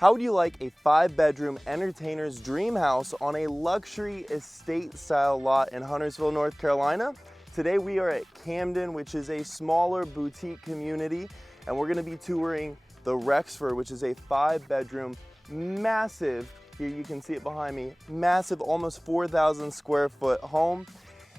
How would you like a 5-bedroom entertainer's dream house on a luxury estate style lot in Huntersville, North Carolina? Today we are at Camden, which is a smaller boutique community, and we're gonna be touring the Rexford, which is a 5-bedroom, massive, here you can see it behind me, massive, almost 4,000 square foot home.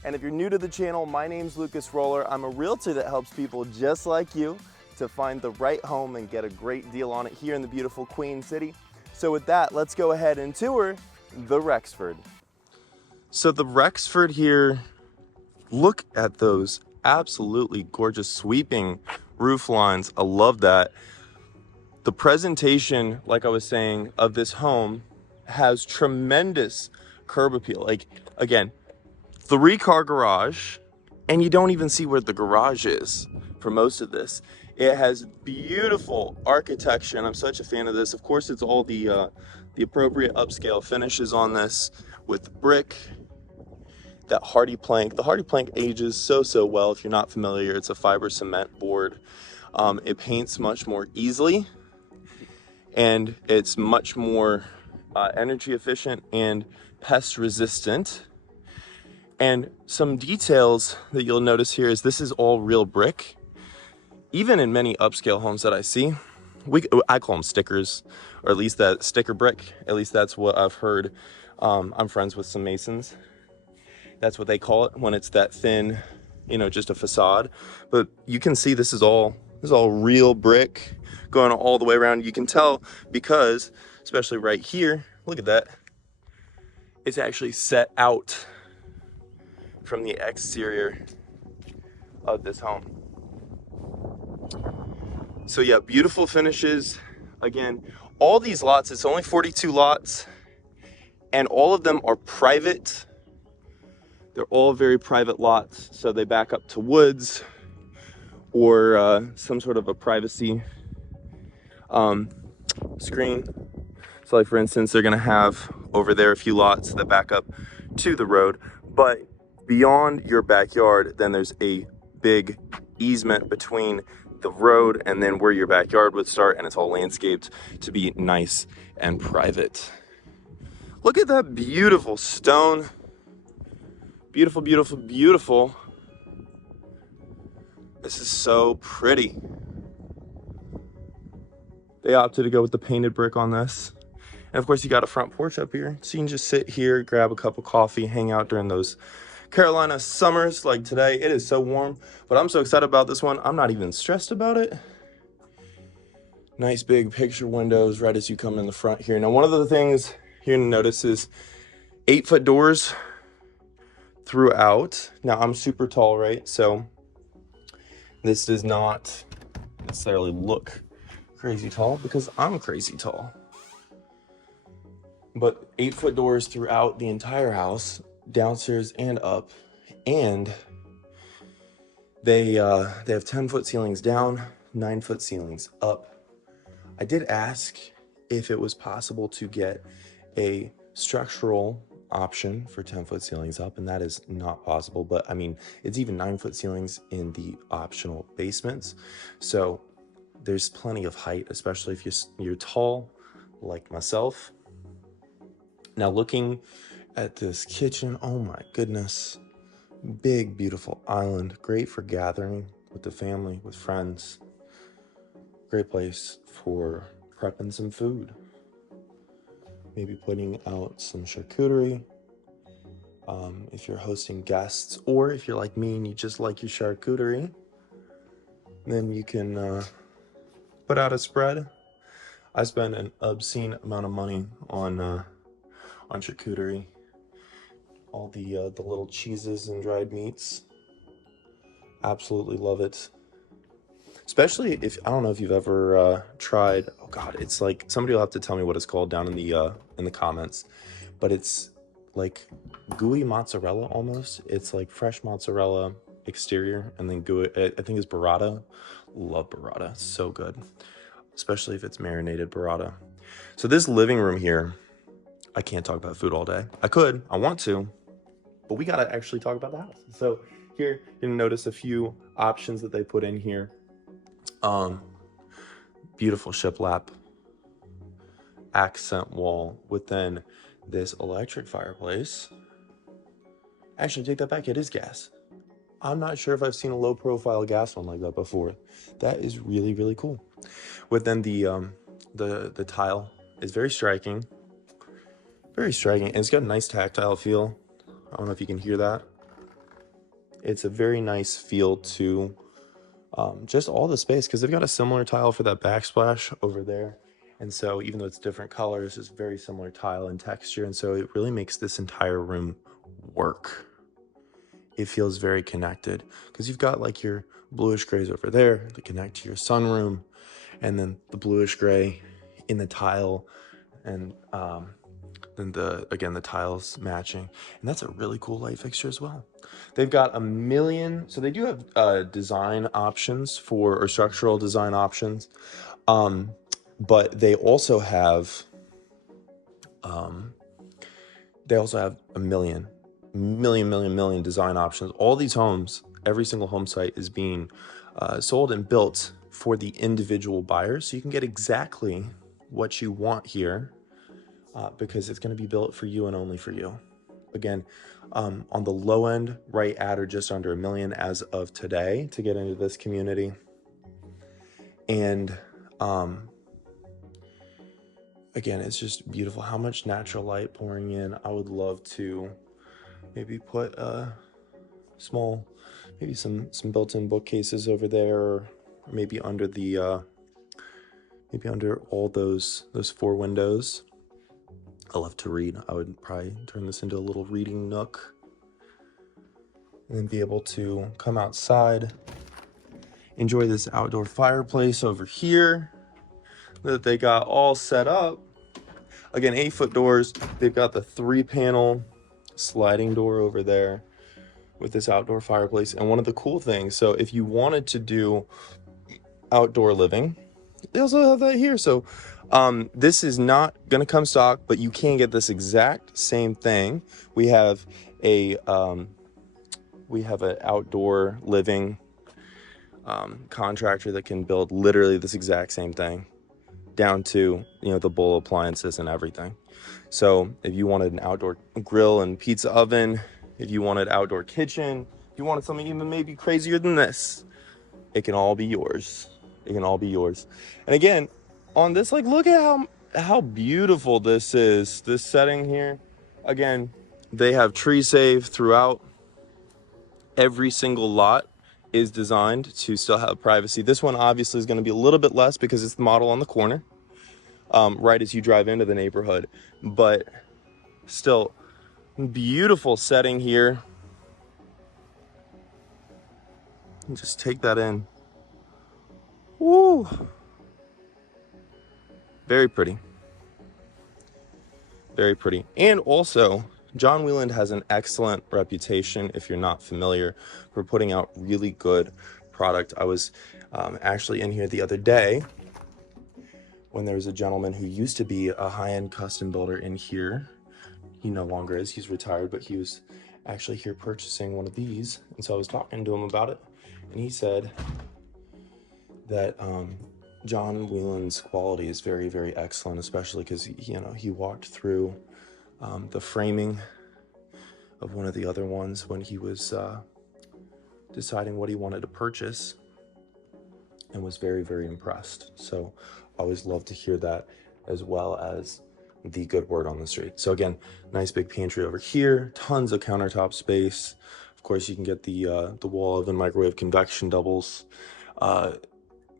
And if you're new to the channel, my name's Lucas Roller. I'm a realtor that helps people just like you to find the right home and get a great deal on it here in the beautiful Queen City. So with that, let's go ahead and tour the Rexford. So the Rexford here, look at those absolutely gorgeous sweeping roof lines. I love that. The presentation, like I was saying, of this home has tremendous curb appeal. Like, again, 3-car garage, and you don't even see where the garage is for most of this. It has beautiful architecture, and I'm such a fan of this. Of course, it's all the appropriate upscale finishes on this with brick, that hardy plank. The hardy plank ages so well. If you're not familiar, it's a fiber cement board. It paints much more easily, and it's much more energy efficient and pest resistant. And some details that you'll notice here is this is all real brick. Even in many upscale homes that I see, I call them stickers, or at least that sticker brick. At least that's what I've heard. I'm friends with some masons. That's what they call it when it's that thin, you know, just a facade. But you can see this is all real brick going all the way around. You can tell because, especially right here, look at that. It's actually set out from the exterior of this home. So yeah, beautiful finishes. Again, all these lots, it's only 42 lots, and all of them are private. They're all very private lots, so they back up to woods or some sort of a privacy screen. So like for instance, they're gonna have over there a few lots that back up to the road, but beyond your backyard, then there's a big easement between the road and then where your backyard would start, and it's all landscaped to be nice and private. Look at that beautiful stone. Beautiful, beautiful, beautiful. This is so pretty. They opted to go with the painted brick on this. And of course you got a front porch up here, so you can just sit here, grab a cup of coffee, hang out during those Carolina summers like today. It is so warm, but I'm so excited about this one. I'm not even stressed about it. Nice big picture windows right as you come in the front here. Now, one of the things you're gonna notice is 8-foot doors throughout. Now, I'm super tall, right? So this does not necessarily look crazy tall because I'm crazy tall. But 8-foot doors throughout the entire house, downstairs and up, and they have 10-foot ceilings down, 9-foot ceilings up. I did ask if it was possible to get a structural option for 10-foot ceilings up, and that is not possible. But I mean, it's even 9-foot ceilings in the optional basements, so there's plenty of height, especially if you're tall like myself. Now, looking at this kitchen, oh my goodness, big beautiful island, great for gathering with the family, with friends. Great place for prepping some food, maybe putting out some charcuterie if you're hosting guests, or if you're like me and you just like your charcuterie, then you can put out a spread. I spend an obscene amount of money on charcuterie, all the little cheeses and dried meats. Absolutely love it. Especially if, I don't know if you've ever tried, oh God, it's like, somebody will have to tell me what it's called down in the comments, but it's like gooey mozzarella almost. It's like fresh mozzarella exterior and then gooey, I think it's burrata. Love burrata, so good. Especially if it's marinated burrata. So this living room here, I can't talk about food all day. I could, I want to, but we gotta actually talk about the house. So here, you're gonna notice a few options that they put in here. Beautiful shiplap. accent wall within this electric fireplace. Actually, take that back, it is gas. I'm not sure if I've seen a low profile gas one like that before. That is really, really cool. Within the tile is very striking. Very striking. And it's got a nice tactile feel. I don't know if you can hear that. It's a very nice feel to just all the space, because they've got a similar tile for that backsplash over there. And so even though it's different colors, it's very similar tile and texture. And so it really makes this entire room work. It feels very connected because you've got like your bluish grays over there that connect to your sunroom, and then the bluish gray in the tile, and then the tiles matching. And that's a really cool light fixture as well. They've got a million, so they do have design options or structural design options, but they also have a million design options. All these homes, every single home site is being sold and built for the individual buyer, so you can get exactly what you want here, because it's going to be built for you and only for you. Again, on the low end, right at or just under $1 million as of today to get into this community. And again, it's just beautiful. How much natural light pouring in. I would love to maybe put maybe some built-in bookcases over there, or maybe under the maybe under all those 4 windows. I love to read. I would probably turn this into a little reading nook, and then be able to come outside, enjoy this outdoor fireplace over here that they got all set up. Again, 8-foot doors. They've got the 3-panel sliding door over there with this outdoor fireplace. And one of the cool things, so if you wanted to do outdoor living, they also have that here. So this is not gonna come stock, but you can get this exact same thing. We have an outdoor living contractor that can build literally this exact same thing, down to, you know, the bowl appliances and everything. So if you wanted an outdoor grill and pizza oven, if you wanted outdoor kitchen, if you wanted something even maybe crazier than this, it can all be yours. It can all be yours. And again, on this, like, look at how beautiful this is, this setting here. Again, they have tree save throughout. Every single lot is designed to still have privacy. This one obviously is going to be a little bit less because it's the model on the corner, right as you drive into the neighborhood, but still beautiful setting here. Just take that in. Woo! Very pretty. Very pretty. And also, John Wieland has an excellent reputation, if you're not familiar, for putting out really good product. I was actually in here the other day when there was a gentleman who used to be a high-end custom builder in here. He no longer is, he's retired, but he was actually here purchasing one of these. And so I was talking to him about it, and he said that John Wieland's quality is very, very excellent, especially because, you know, he walked through the framing of one of the other ones when he was deciding what he wanted to purchase, and was very, very impressed. So I always love to hear that, as well as the good word on the street. So again, nice big pantry over here, tons of countertop space. Of course, you can get the wall oven, microwave, convection doubles,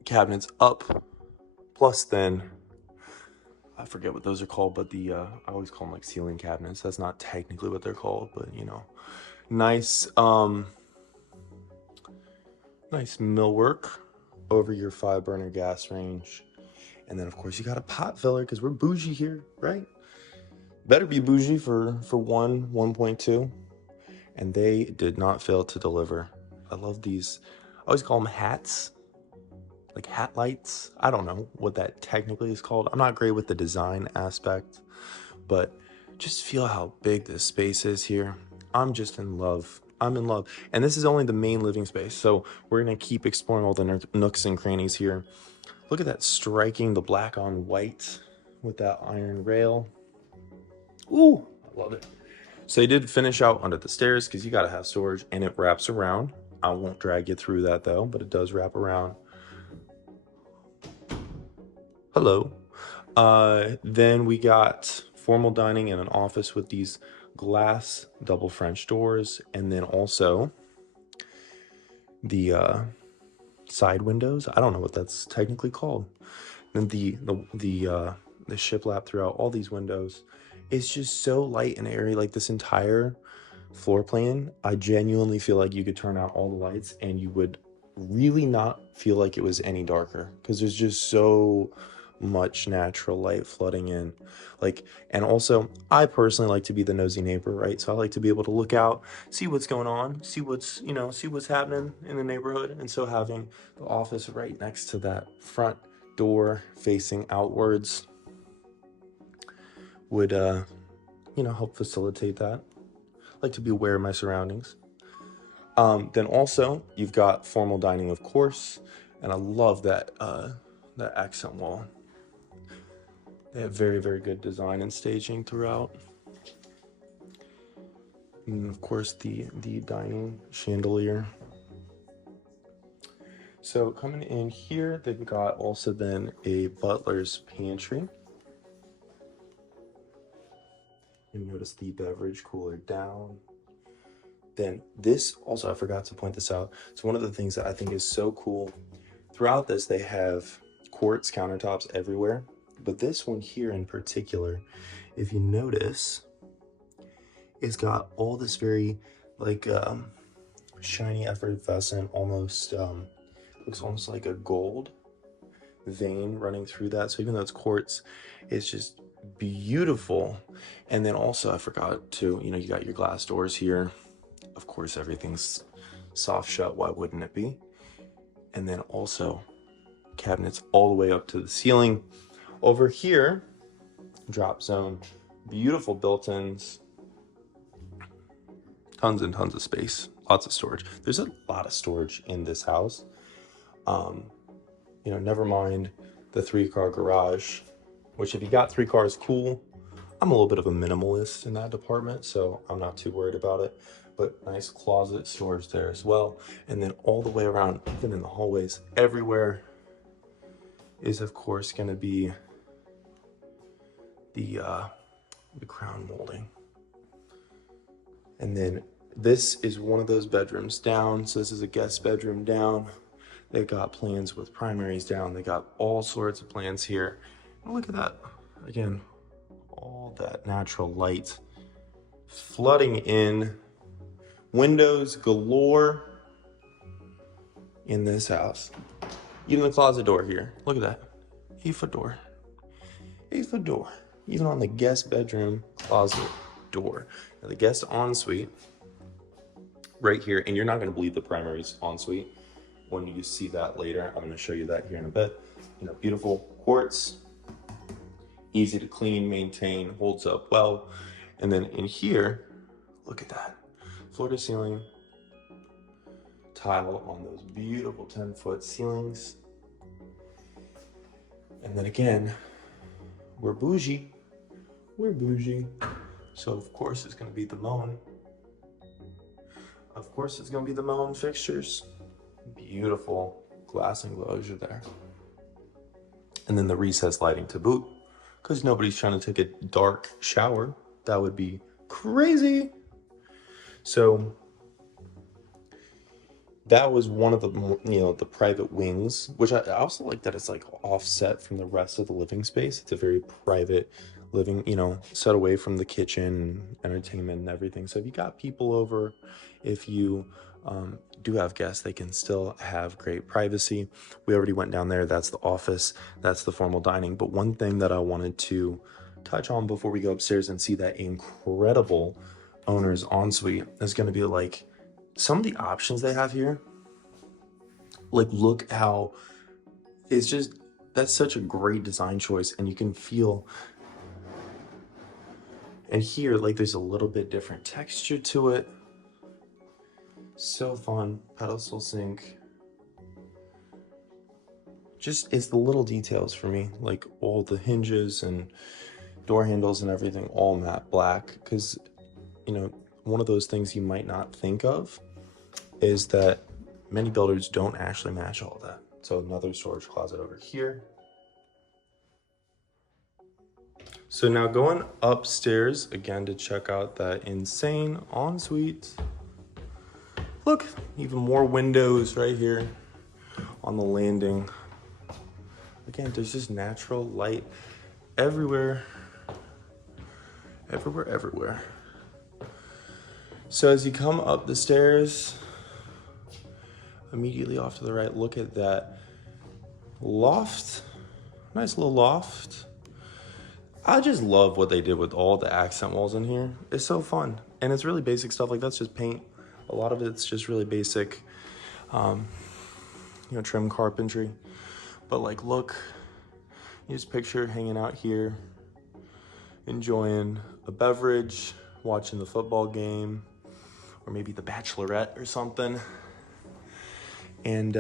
cabinets up, plus then, I forget what those are called, but I always call them like ceiling cabinets. That's not technically what they're called, but you know, nice nice millwork over your 5-burner gas range. And then of course you got a pot filler, because we're bougie here, right? Better be bougie for 1.2. And they did not fail to deliver. I love these. I always call them hats, like hat lights. I don't know what that technically is called. I'm not great with the design aspect, but just feel how big this space is here. I'm just in love. I'm in love. And this is only the main living space, so we're gonna keep exploring all the nooks and crannies here. Look at that, striking the black on white with that iron rail. Ooh, I love it. So they did finish out under the stairs because you got to have storage, and it wraps around. I won't drag you through that though, but it does wrap around. Hello. Then we got formal dining and an office with these glass double French doors, and then also the side windows. I don't know what that's technically called. And the shiplap throughout all these windows. It's just so light and airy. Like this entire floor plan, I genuinely feel like you could turn out all the lights and you would really not feel like it was any darker, because there's just so much natural light flooding in. Like, and also I personally like to be the nosy neighbor, right? So I like to be able to look out, see what's going on, see what's happening in the neighborhood. And so having the office right next to that front door facing outwards would help facilitate that. I like to be aware of my surroundings. Then also you've got formal dining, of course, and I love that that accent wall. They have very, very good design and staging throughout. And of course the dining chandelier. So coming in here, they've got also then a butler's pantry. You notice the beverage cooler down. Then this also, I forgot to point this out. So one of the things that I think is so cool throughout this, they have quartz countertops everywhere. But this one here in particular, if you notice, it's got all this very like shiny, effervescent, almost looks almost like a gold vein running through that. So even though it's quartz, it's just beautiful. And then also I forgot to, you got your glass doors here. Of course, everything's soft shut. Why wouldn't it be? And then also cabinets all the way up to the ceiling. Over here, drop zone, beautiful built-ins, tons and tons of space, lots of storage. There's a lot of storage in this house. Never mind the 3-car garage, which if you got 3 cars, cool. I'm a little bit of a minimalist in that department, so I'm not too worried about it. But nice closet storage there as well. And then all the way around, even in the hallways, everywhere is of course going to be the crown molding. And then this is one of those bedrooms down. So this is a guest bedroom down. They got plans with primaries down. They got all sorts of plans here. And look at that. Again, all that natural light flooding in. Windows galore in this house. Even the closet door here. Look at that. 8-foot door. 8-foot door. Even on the guest bedroom closet door. Now the guest ensuite right here, and you're not going to believe the primary's ensuite when you see that later. I'm going to show you that here in a bit. Beautiful quartz, easy to clean, maintain, holds up well. And then in here, look at that. Floor to ceiling tile on those beautiful 10-foot ceilings. And then again, we're bougie. We're bougie. So of course it's going to be the Moen. Of course it's going to be the Moen fixtures. Beautiful glass enclosure there. And then the recessed lighting to boot, because nobody's trying to take a dark shower. That would be crazy. So that was one of the, the private wings, which I also like that it's like offset from the rest of the living space. It's a very private living, set away from the kitchen, entertainment and everything. So if you got people over, if you do have guests, they can still have great privacy. We already went down there. That's the office. That's the formal dining. But one thing that I wanted to touch on before we go upstairs and see that incredible owner's ensuite is going to be like some of the options they have here. Like, look how it's just, that's such a great design choice. And you can feel, and here, like there's a little bit different texture to it. So fun. Pedestal sink. it's the little details for me, like all the hinges and door handles and everything, all matte black. Because, you know, one of those things you might not think of is that many builders don't actually match all that. So another storage closet over here. So now going upstairs again to check out that insane ensuite. Look, even more windows right here on the landing. Again, there's just natural light everywhere, everywhere, everywhere. So as you come up the stairs, immediately off to the right, look at that loft. Nice little loft. I just love what they did with all the accent walls in here. It's so fun. And it's really basic stuff. Like, that's just paint. A lot of it's just really basic, you know, trim carpentry. But like, look, you just picture hanging out here, enjoying a beverage, watching the football game, or maybe The Bachelorette or something. And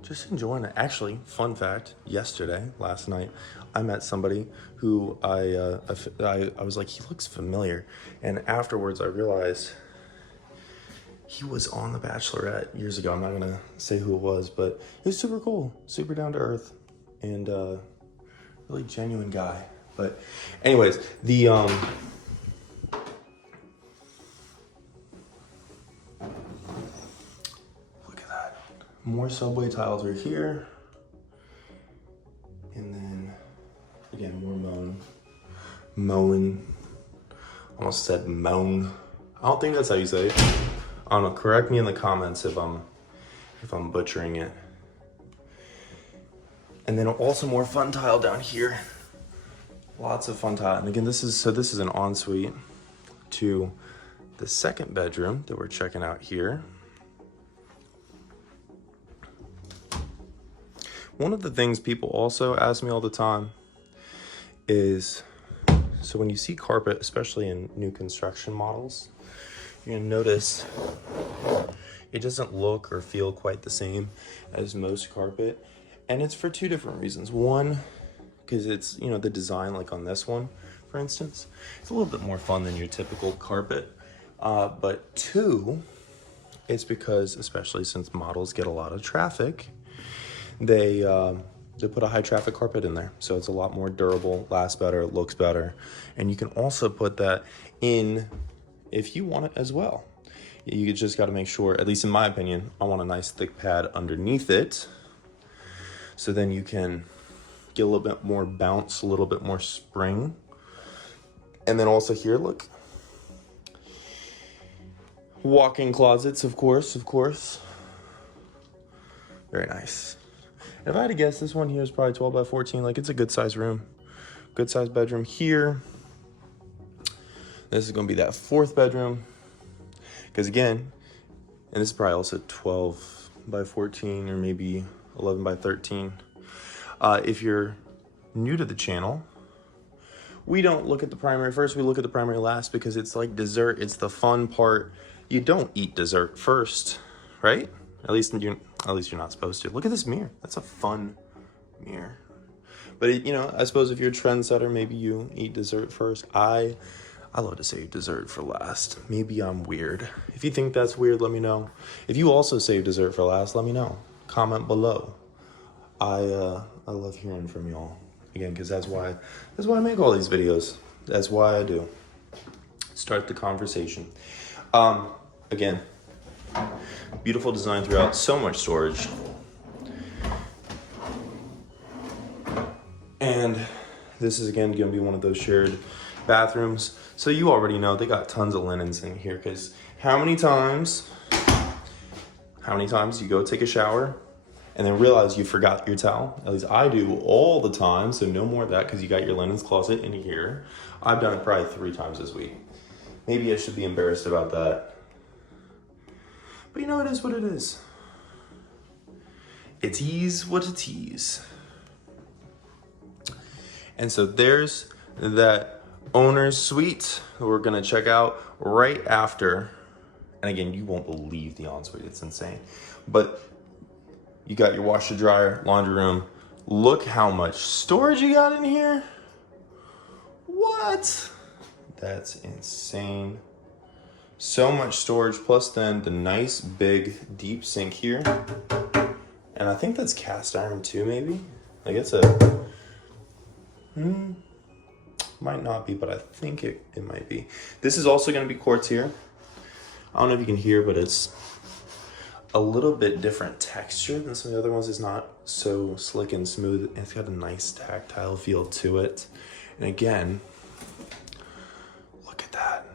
just enjoying it. Actually, fun fact, last night, I met somebody who I was like, he looks familiar. And afterwards I realized he was on The Bachelorette years ago. I'm not gonna say who it was, but he was super cool, super down to earth, and really genuine guy. But anyways, the more subway tiles are here. And then, again, more mowing. Almost said moan. I don't think that's how you say it. I don't know, correct me in the comments if I'm butchering it. And then also more fun tile down here. Lots of fun tile. And again, this is an ensuite to the second bedroom that we're checking out here. One of the things people also ask me all the time is, so when you see carpet, especially in new construction models, you're gonna notice it doesn't look or feel quite the same as most carpet. And it's for two different reasons. One, because it's, you know, the design, like on this one, for instance, it's a little bit more fun than your typical carpet. But two, it's because, especially since models get a lot of traffic, they put a high traffic carpet in there. So it's a lot more durable, lasts better, looks better. And you can also put that in if you want it as well. You just got to make sure, at least in my opinion, I want a nice thick pad underneath it. So then you can get a little bit more bounce, a little bit more spring. And then also here, look. Walk-in closets, of course. Very nice. If I had to guess, this one here is probably 12 by 14. Like, it's a good size room. Good size bedroom here. This is gonna be that fourth bedroom. Because again, and this is probably also 12 by 14 or maybe 11 by 13. If you're new to the channel, we don't look at the primary first, we look at the primary last, because it's like dessert, it's the fun part. You don't eat dessert first, right? At least you're not supposed to. Look at this mirror. That's a fun mirror. But you know, I suppose if you're a trendsetter, maybe you eat dessert first. I love to save dessert for last. Maybe I'm weird. If you think that's weird, let me know. If you also save dessert for last, let me know. Comment below. I love hearing from y'all. Again, because that's why I make all these videos. That's why I do. Start the conversation. Again, beautiful design throughout, so much storage. And this is again gonna be one of those shared bathrooms. So you already know they got tons of linens in here, because how many times you go take a shower and then realize you forgot your towel? At least I do all the time, so no more of that, because you got your linens closet in here. I've done it probably 3 times this week. Maybe I should be embarrassed about that. But you know, it is what it is. It is what it is. And so there's that owner's suite that we're gonna check out right after. And again, you won't believe the ensuite, it's insane. But You got your washer, dryer, laundry room. Look how much storage you got in here. What? That's insane. So much storage, plus then the nice big deep sink here. And I think that's cast iron too, maybe? Like it's a, might not be, but I think it might be. This is also gonna be quartz here. I don't know if you can hear, but it's a little bit different texture than some of the other ones. It's not so slick and smooth. It's got a nice tactile feel to it. And again, look at that.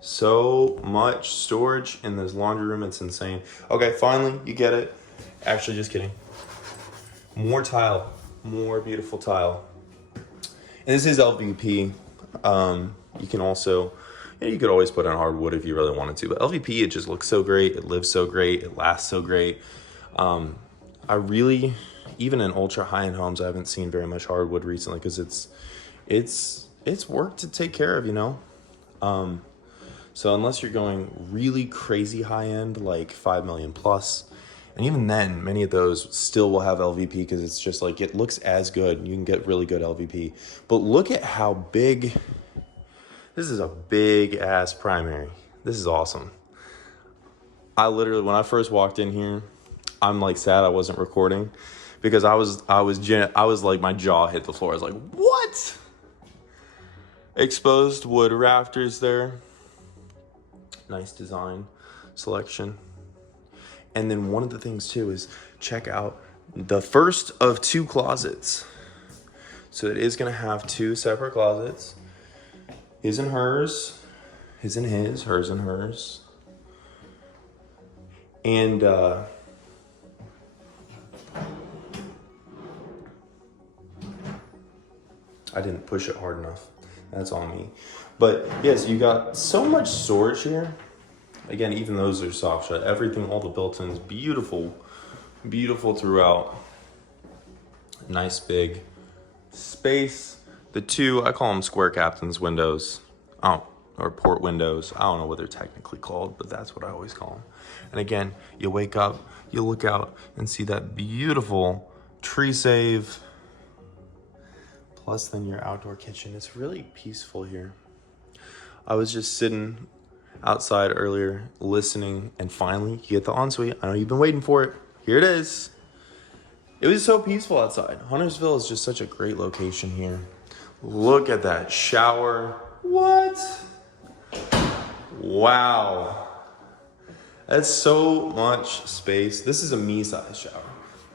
So much storage in this laundry room, it's insane. Okay, finally, you get it. Actually, just kidding. More tile, more beautiful tile. And this is LVP. You can also, you could always put on hardwood if you really wanted to, but LVP, it just looks so great. It lives so great. It lasts so great. I really, even in ultra high-end homes, I haven't seen very much hardwood recently because it's work to take care of, you know? So unless you're going really crazy high-end, like 5 million plus, and even then, many of those still will have LVP because it's just like, it looks as good. You can get really good LVP. But look at how big, this is a big ass primary. This is awesome. I literally, when I first walked in here, I'm like sad I wasn't recording because I was like, my jaw hit the floor. I was like, what? Exposed wood rafters there. Nice design selection. And then one of the things too is check out the first of 2 closets. So it is gonna have 2 separate closets. His and hers, his and his, hers and hers. And I didn't push it hard enough. That's on me. But yes, you got so much storage here. Again, even those are soft shut. Everything, all the built-ins, beautiful, beautiful throughout. Nice big space. The 2, I call them square captain's windows. Or port windows. I don't know what they're technically called, but that's what I always call them. And again, you wake up, you look out and see that beautiful tree save. Plus then your outdoor kitchen. It's really peaceful here. I was just sitting outside earlier listening, and finally you get the ensuite. I know you've been waiting for it. Here it is. It was so peaceful outside. Huntersville is just such a great location here. Look at that shower. What? Wow. That's so much space. This is a me-size shower.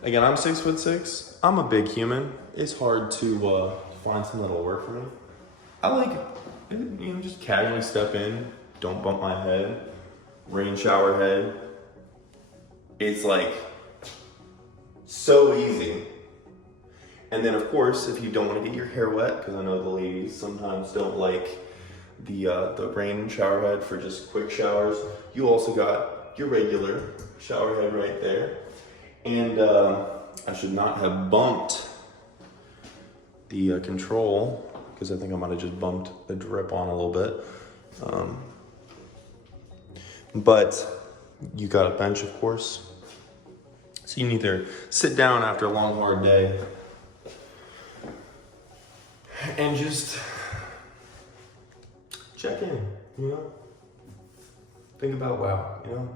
Again, I'm 6'6". I'm a big human. It's hard to find something that'll work for me. I like it. You know, just casually step in. Don't bump my head. Rain shower head. It's like so easy. And then of course, if you don't want to get your hair wet, because I know the ladies sometimes don't like the rain shower head for just quick showers, you also got your regular shower head right there. And I should not have bumped the control because I think I might have just bumped the drip on a little bit. But you got a bench, of course. So you can either sit down after a long, hard day and just check in, you know? Think about, wow, you know?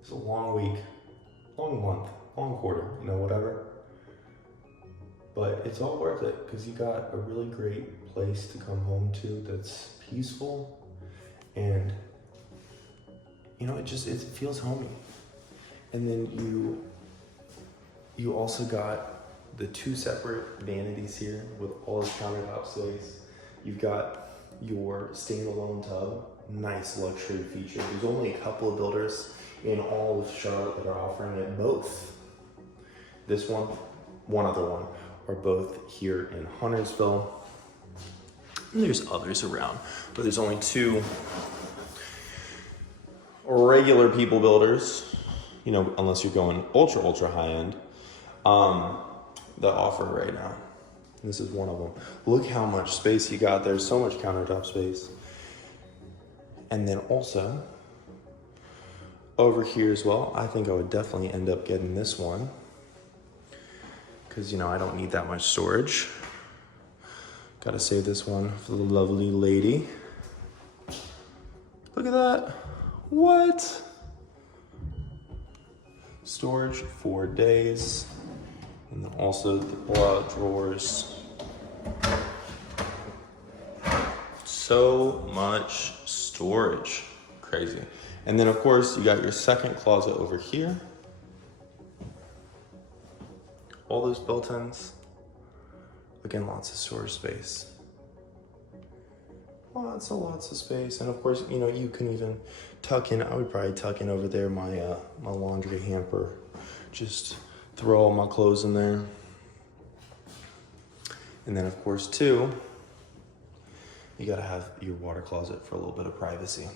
It's a long week, long month, long quarter, you know, whatever. But it's all worth it because you got a really great place to come home to that's peaceful and, you know, it feels homey. And then you also got the 2 separate vanities here with all this countertop space. You've got your standalone tub, nice luxury feature. There's only a couple of builders in all of Charlotte that are offering it. Both, this one other one, are both here in Huntersville. And there's others around, but there's only 2 regular people builders, you know, unless you're going ultra high end, that offer right now. This is one of them. Look how much space you got. There's so much countertop space. And then also over here as well. I think I would definitely end up getting this one because, you know, I don't need that much storage. Gotta save this one for the lovely lady. Look at that. What? Storage for days. And then also the pull-out drawers. So much storage. Crazy. And then of course you got your second closet over here. All those built-ins. Again, lots of storage space. Lots of space. And of course, you know, you can even tuck in, I would probably tuck in over there my my laundry hamper. Just throw all my clothes in there. And then of course too, you gotta have your water closet for a little bit of privacy.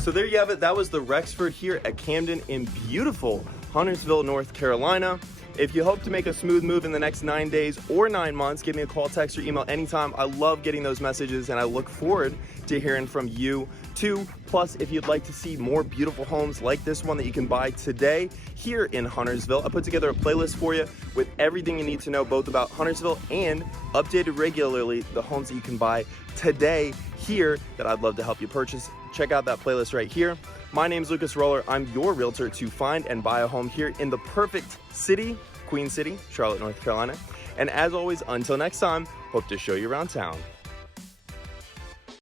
So there you have it. That was the Rexford here at Camden in beautiful Huntersville, North Carolina. If you hope to make a smooth move in the next 9 days or 9 months, give me a call, text, or email anytime. I love getting those messages and I look forward to hearing from you too. Plus, if you'd like to see more beautiful homes like this one that you can buy today here in Huntersville, I put together a playlist for you with everything you need to know both about Huntersville and updated regularly the homes that you can buy today here that I'd love to help you purchase. Check out that playlist right here. My name's Lucas Roller. I'm your realtor to find and buy a home here in the perfect city, Queen City, Charlotte, North Carolina. And as always, until next time, hope to show you around town.